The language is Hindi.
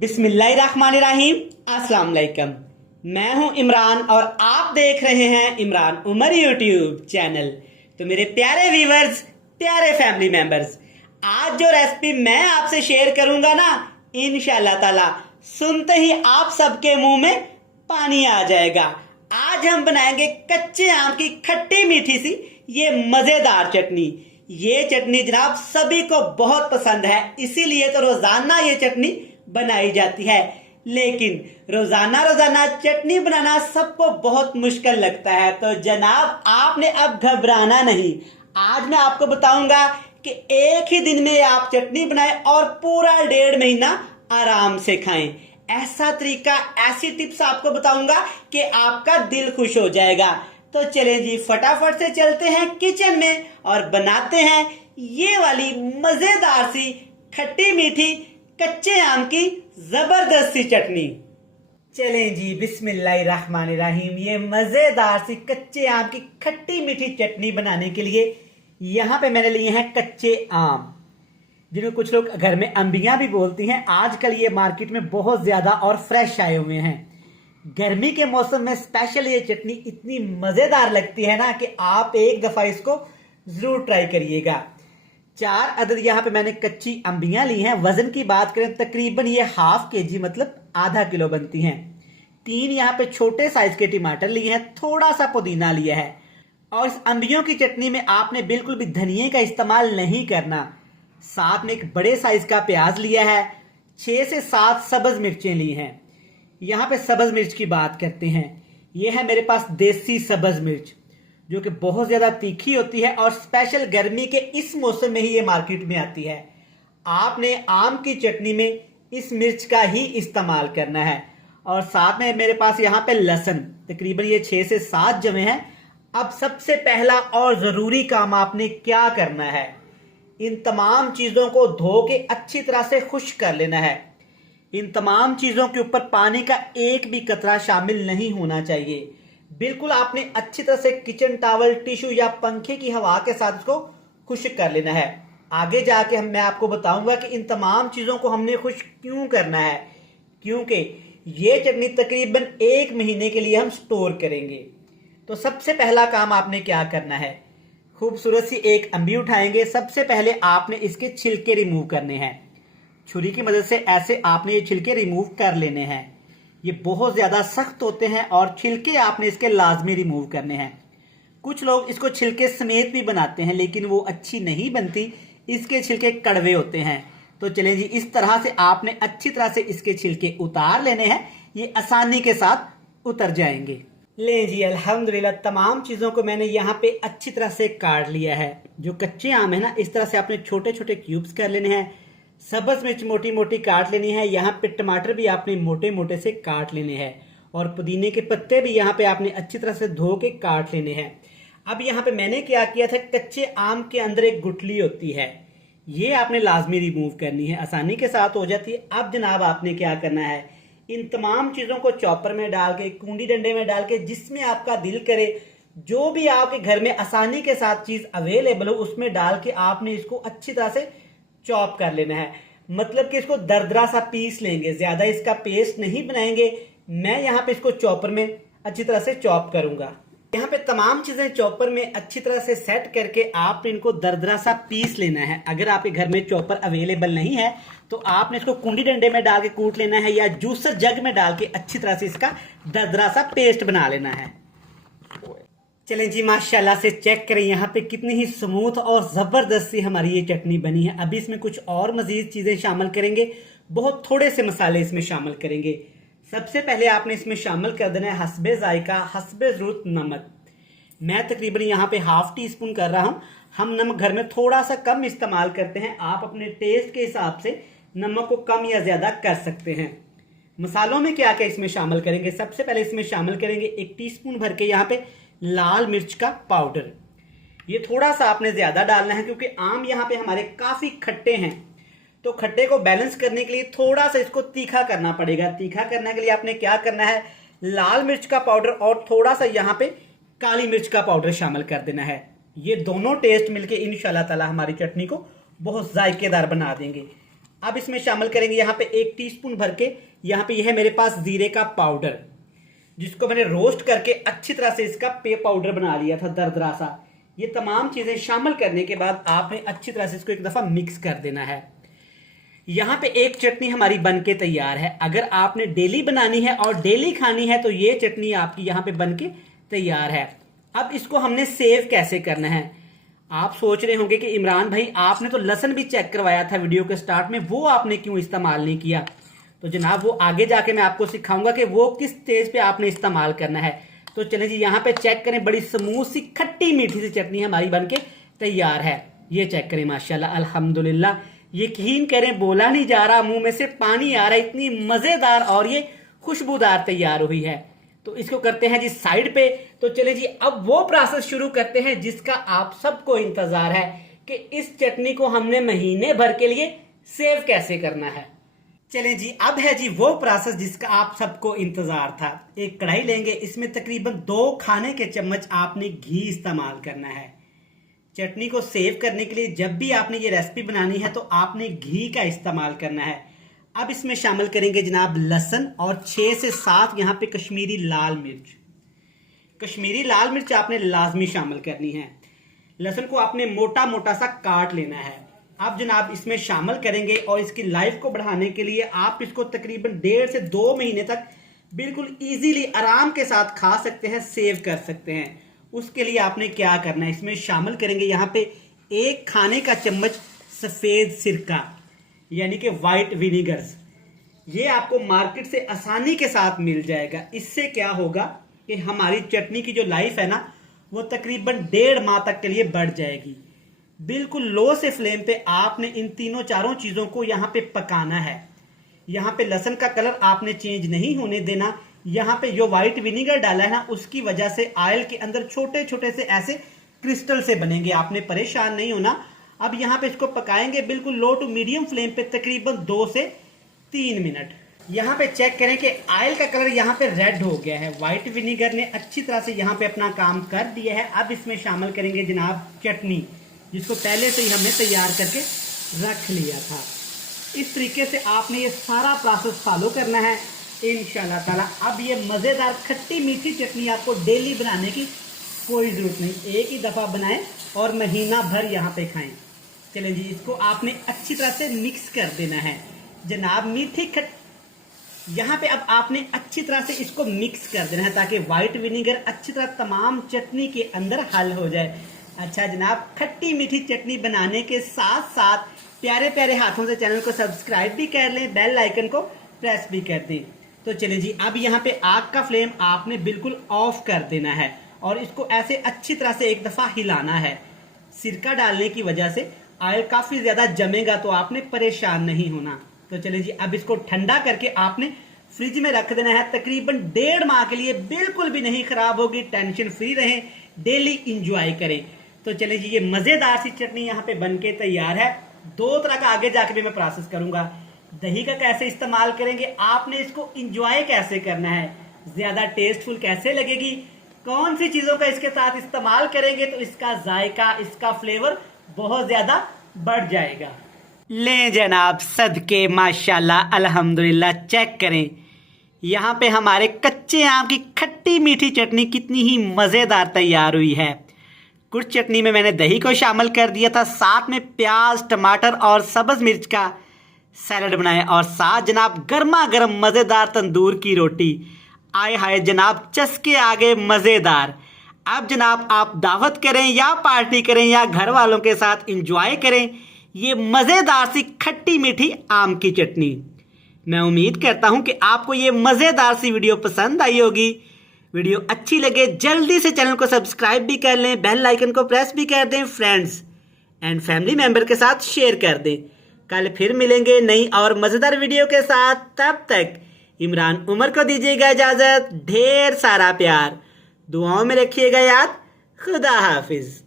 बिस्मिल्लाहिर्रहमानिर्रहीम। अस्सलाम वालेकुम। मैं हूं इमरान और आप देख रहे हैं इमरान उमर यूट्यूब चैनल। तो मेरे प्यारे व्यूवर्स, प्यारे फैमिली मेंबर्स, आज जो रेसिपी मैं आपसे शेयर करूंगा ना, इंशाल्लाह ताला सुनते ही आप सबके मुंह में पानी आ जाएगा। आज हम बनाएंगे कच्चे आम की खट्टी मीठी सी ये मजेदार चटनी। ये चटनी जनाब सभी को बहुत पसंद है, इसीलिए तो रोजाना ये चटनी बनाई जाती है। लेकिन रोजाना रोजाना चटनी बनाना सबको बहुत मुश्किल लगता है। तो जनाब आपने अब घबराना नहीं। आज मैं आपको बताऊंगा कि एक ही दिन में आप चटनी बनाएं और पूरा 1.5 महीना आराम से खाएं। ऐसा तरीका, ऐसी टिप्स आपको बताऊंगा कि आपका दिल खुश हो जाएगा। तो चलें जी, फटाफट से चलते हैं किचन में और बनाते हैं ये वाली मजेदार सी खट्टी मीठी कच्चे आम की जबरदस्त सी चटनी। चलें जी, बिस्मिल्लाहिर्रहमानिर्रहीम। ये मजेदार सी कच्चे आम की खट्टी मीठी चटनी बनाने के लिए यहाँ पे मैंने लिए हैं कच्चे आम, जिनको कुछ लोग घर में अंबियां भी बोलती हैं। आजकल ये मार्केट में बहुत ज्यादा और फ्रेश आए हुए हैं। गर्मी के मौसम में स्पेशल ये चटनी इतनी मजेदार लगती है ना कि आप एक दफा इसको जरूर ट्राई करिएगा। 4 अदद यहाँ पे मैंने कच्ची अंबियां ली हैं। वजन की बात करें तकरीबन ये ½ kg मतलब आधा किलो बनती हैं। 3 यहाँ पे छोटे साइज के टमाटर लिए हैं, थोड़ा सा पुदीना लिया है। और इस अंबियों की चटनी में आपने बिल्कुल भी धनिए का इस्तेमाल नहीं करना। साथ में एक बड़े साइज का प्याज लिया है, 6 से 7 सब्ज मिर्चें ली हैं। यहाँ पे सब्ज मिर्च की बात करते हैं। ये है मेरे पास देसी सब्ज मिर्च, जो कि बहुत ज्यादा तीखी होती है और स्पेशल गर्मी के इस मौसम में ही ये मार्केट में आती है। आपने आम की चटनी में इस मिर्च का ही इस्तेमाल करना है। और साथ में मेरे पास यहाँ पे लहसुन तकरीबन ये 6 से 7 जमे हैं। अब सबसे पहला और जरूरी काम आपने क्या करना है, इन तमाम चीजों को धो के अच्छी तरह से खुश्क कर लेना है। इन तमाम चीजों के ऊपर पानी का एक भी कतरा शामिल नहीं होना चाहिए। बिल्कुल आपने अच्छी तरह से किचन टॉवल, टिश्यू या पंखे की हवा के साथ इसको खुश्क कर लेना है। आगे जाके मैं आपको बताऊंगा कि इन तमाम चीजों को हमने खुश्क क्यों करना है, क्योंकि ये चटनी तकरीबन 1 महीने के लिए हम स्टोर करेंगे। तो सबसे पहला काम आपने क्या करना है, खूबसूरत सी एक अंबी उठाएंगे। सबसे पहले आपने इसके छिलके रिमूव करने हैं। छुरी की मदद से ऐसे आपने ये छिलके रिमूव कर लेने हैं। ये बहुत ज्यादा सख्त होते हैं और छिलके आपने इसके लाजमी रिमूव करने हैं। कुछ लोग इसको छिलके समेत भी बनाते हैं, लेकिन वो अच्छी नहीं बनती, इसके छिलके कड़वे होते हैं। तो चलें जी, इस तरह से आपने अच्छी तरह से इसके छिलके उतार लेने हैं। ये आसानी के साथ उतर जाएंगे। ले जी, अल्हम्दुलिल्लाह तमाम चीजों को मैंने यहाँ पे अच्छी तरह से काट लिया है। जो कच्चे आम है ना, इस तरह से आपने छोटे छोटे क्यूब्स कर लेने हैं। सब्ज मिर्च मोटी मोटी काट लेनी है। यहाँ पे टमाटर भी आपने मोटे मोटे से काट लेने हैं। और पुदीने के पत्ते भी यहाँ पे आपने अच्छी तरह से धो के काट लेने हैं। अब यहाँ पे मैंने क्या किया था, कच्चे आम के अंदर एक गुठली होती है, ये आपने लाजमी रिमूव करनी है, आसानी के साथ हो जाती है। अब जनाब आपने क्या करना है, इन तमाम चीजों को चॉपर में डाल के, कूंडी डंडे में डाल के, जिसमें आपका दिल करे, जो भी आपके घर में आसानी के साथ चीज अवेलेबल हो, उसमें डाल के आपने इसको अच्छी तरह से चॉप कर लेना है। मतलब कि इसको दरदरा सा पीस लेंगे, ज्यादा इसका पेस्ट नहीं बनाएंगे। मैं यहाँ पे इसको चॉपर में अच्छी तरह से चॉप करूंगा। यहाँ पे तमाम चीजें चॉपर में अच्छी तरह से सेट करके आपने इनको दरदरा सा पीस लेना है। अगर आपके घर में चॉपर अवेलेबल नहीं है तो आपने इसको कुंडी डंडे में डाल के कूट लेना है, या जूसर जग में डाल के अच्छी तरह से इसका दरदरा सा पेस्ट बना लेना है। चलें जी, माशाल्लाह से चेक करें यहाँ पे कितनी ही स्मूथ और जबरदस्त सी हमारी ये चटनी बनी है। अभी इसमें कुछ और मजीद चीजें शामिल करेंगे, बहुत थोड़े से मसाले इसमें शामिल करेंगे। सबसे पहले आपने इसमें शामिल कर देना है हस्बे जायका, हस्बे जरूरत नमक। मैं तकरीबन यहाँ पे ½ टीस्पून कर रहा हूँ। हम नमक घर में थोड़ा सा कम इस्तेमाल करते हैं, आप अपने टेस्ट के हिसाब से नमक को कम या ज्यादा कर सकते हैं। मसालों में क्या क्या इसमें शामिल करेंगे, सबसे पहले इसमें शामिल करेंगे 1 टीस्पून भर के यहाँ पे लाल मिर्च का पाउडर। ये थोड़ा सा आपने ज्यादा डालना है, क्योंकि आम यहाँ पे हमारे काफी खट्टे हैं। तो खट्टे को बैलेंस करने के लिए थोड़ा सा इसको तीखा करना पड़ेगा। तीखा करने के लिए आपने क्या करना है, लाल मिर्च का पाउडर और थोड़ा सा यहाँ पे काली मिर्च का पाउडर शामिल कर देना है। ये दोनों टेस्ट मिलके इंशाल्लाह ताला हमारी चटनी को बहुत जायकेदार बना देंगे। अब इसमें शामिल करेंगे यहाँ पे 1 टीस्पून भर के, यहाँ पे यह है मेरे पास जीरे का पाउडर, जिसको मैंने रोस्ट करके अच्छी तरह से इसका पे पाउडर बना लिया था दरदरा सा। ये तमाम चीजें शामिल करने के बाद आपने अच्छी तरह से इसको एक दफा मिक्स कर देना है। यहाँ पे एक चटनी हमारी बनके तैयार है। अगर आपने डेली बनानी है और डेली खानी है तो ये चटनी आपकी यहाँ पे बनके तैयार है। अब इसको हमने सेव कैसे करना है। आप सोच रहे होंगे कि इमरान भाई आपने तो लहसुन भी चेक करवाया था वीडियो के स्टार्ट में, वो आपने क्यों इस्तेमाल नहीं किया। तो जनाब वो आगे जाके मैं आपको सिखाऊंगा कि वो किस स्टेज पे आपने इस्तेमाल करना है। तो चलें जी, यहाँ पे चेक करें, बड़ी स्मूथ सी खट्टी मीठी सी चटनी हमारी बनके तैयार है। ये चेक करें, माशाल्लाह अल्हम्दुलिल्लाह, यकीन करें बोला नहीं जा रहा, मुंह में से पानी आ रहा है, इतनी मजेदार और ये खुशबूदार तैयार हुई है। तो इसको करते हैं जी साइड पे। तो चले जी, अब वो प्रोसेस शुरू करते हैं जिसका आप सबको इंतजार है कि इस चटनी को हमने महीने भर के लिए सेव कैसे करना है। चलें जी, अब है जी वो प्रोसेस जिसका आप सबको इंतजार था। एक कढ़ाई लेंगे, इसमें तकरीबन 2 खाने के चम्मच आपने घी इस्तेमाल करना है। चटनी को सेव करने के लिए जब भी आपने ये रेसिपी बनानी है तो आपने घी का इस्तेमाल करना है। अब इसमें शामिल करेंगे जनाब लहसुन और 6 से 7 यहाँ पे कश्मीरी लाल मिर्च। कश्मीरी लाल मिर्च आपने लाजमी शामिल करनी है। लहसुन को आपने मोटा मोटा सा काट लेना है। अब जनाब इसमें शामिल करेंगे और इसकी लाइफ को बढ़ाने के लिए आप इसको तकरीबन 1.5 से 2 महीने तक बिल्कुल इजीली आराम के साथ खा सकते हैं, सेव कर सकते हैं। उसके लिए आपने क्या करना है, इसमें शामिल करेंगे यहाँ पे 1 खाने का चम्मच सफेद सिरका यानी कि वाइट विनीगर्स। ये आपको मार्केट से आसानी के साथ मिल जाएगा। इससे क्या होगा कि हमारी चटनी की जो लाइफ है ना, वो तकरीबन 1.5 माह तक के लिए बढ़ जाएगी। बिल्कुल लो से फ्लेम पे आपने इन तीनों चारों चीजों को यहाँ पे पकाना है। यहाँ पे लहसुन का कलर आपने चेंज नहीं होने देना। यहाँ पे जो व्हाइट विनीगर डाला है ना, उसकी वजह से ऑयल के अंदर छोटे छोटे से ऐसे क्रिस्टल से बनेंगे, आपने परेशान नहीं होना। अब यहाँ पे इसको पकाएंगे बिल्कुल लो टू मीडियम फ्लेम पे तकरीबन 2 से 3 मिनट। यहाँ पे चेक करें कि ऑयल का कलर यहाँ पे रेड हो गया है। व्हाइट विनीगर ने अच्छी तरह से यहाँ पे अपना काम कर दिया है। अब इसमें शामिल करेंगे जनाब चटनी, जिसको पहले से ही हमने तैयार करके रख लिया था। इस तरीके से आपने ये सारा प्रोसेस फॉलो करना है इंशाल्लाह ताला। अब ये मज़ेदार खट्टी मीठी चटनी आपको डेली बनाने की कोई ज़रूरत नहीं, एक ही दफ़ा बनाएं और महीना भर यहाँ पे खाएं। चलें जी, इसको आपने अच्छी तरह से मिक्स कर देना है जनाब। मीठी यहाँ पे अब आपने अच्छी तरह से इसको मिक्स कर देना है ताकि व्हाइट विनीगर अच्छी तरह तमाम चटनी के अंदर हल हो जाए। अच्छा जनाब, खट्टी मीठी चटनी बनाने के साथ साथ प्यारे प्यारे हाथों से चैनल को सब्सक्राइब भी कर लें, बेल आइकन को प्रेस भी कर दें। तो चलें जी, अब यहाँ पे आग का फ्लेम आपने बिल्कुल ऑफ कर देना है और इसको ऐसे अच्छी तरह से एक दफ़ा हिलाना है। सिरका डालने की वजह से ऑयल काफ़ी ज़्यादा जमेगा तो आपने परेशान नहीं होना। तो चलिए जी, अब इसको ठंडा करके आपने फ्रिज में रख देना है तकरीबन 1.5 माह के लिए। बिल्कुल भी नहीं खराब होगी, टेंशन फ्री रहें, डेली इंजॉय करें। तो चलिए जी, ये मज़ेदार सी चटनी यहाँ पे बनके तैयार है। 2 तरह का आगे जाके भी मैं प्रोसेस करूंगा। दही का कैसे इस्तेमाल करेंगे, आपने इसको इंजॉय कैसे करना है, ज़्यादा टेस्टफुल कैसे लगेगी, कौन सी चीज़ों का इसके साथ इस्तेमाल करेंगे तो इसका जायका, इसका फ्लेवर बहुत ज़्यादा बढ़ जाएगा। ले जनाब, सदके माशाल्लाह अल्हम्दुलिल्लाह, चेक करें यहाँ पे हमारे कच्चे आम की खट्टी मीठी चटनी कितनी ही मज़ेदार तैयार हुई है। कुछ चटनी में मैंने दही को शामिल कर दिया था, साथ में प्याज, टमाटर और सब्ज़ मिर्च का सैलड बनाया और साथ जनाब गर्मा गर्म मज़ेदार तंदूर की रोटी। आए हाय जनाब, चस्के आगे मज़ेदार। अब जनाब आप दावत करें या पार्टी करें या घर वालों के साथ इंजॉय करें ये मज़ेदार सी खट्टी मीठी आम की चटनी। मैं उम्मीद करता हूं कि आपको ये मज़ेदार सी वीडियो पसंद आई होगी। वीडियो अच्छी लगे जल्दी से चैनल को सब्सक्राइब भी कर लें, बेल आइकन को प्रेस भी कर दें, फ्रेंड्स एंड फैमिली मेंबर के साथ शेयर कर दें। कल फिर मिलेंगे नई और मज़ेदार वीडियो के साथ। तब तक इमरान उमर को दीजिएगा इजाज़त। ढेर सारा प्यार, दुआओं में रखिएगा याद। खुदा हाफिज़।